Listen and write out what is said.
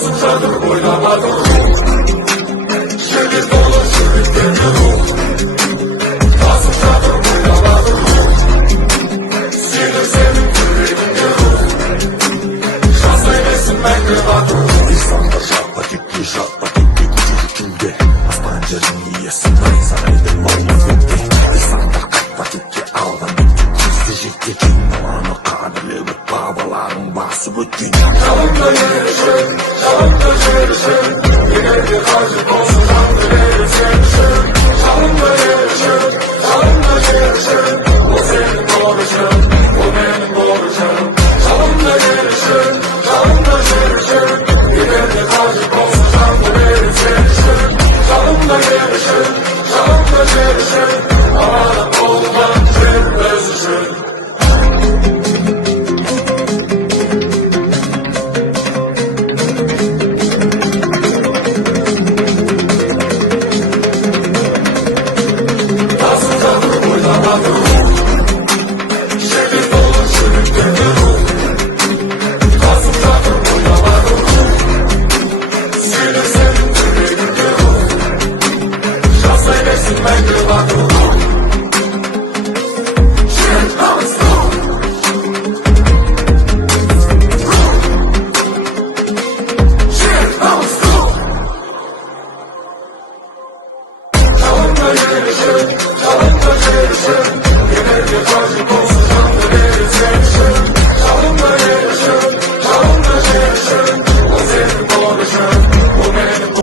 Kasımcadır oynamadım. Şehir dolu şehitlerine ruh. Kasımcadır oynamadım. Sinir senin yüreğinde ruh. Şans eylesin mekrebadım. İnsanlar şartla gitti küçücük günde. Az pancarın yiyesin.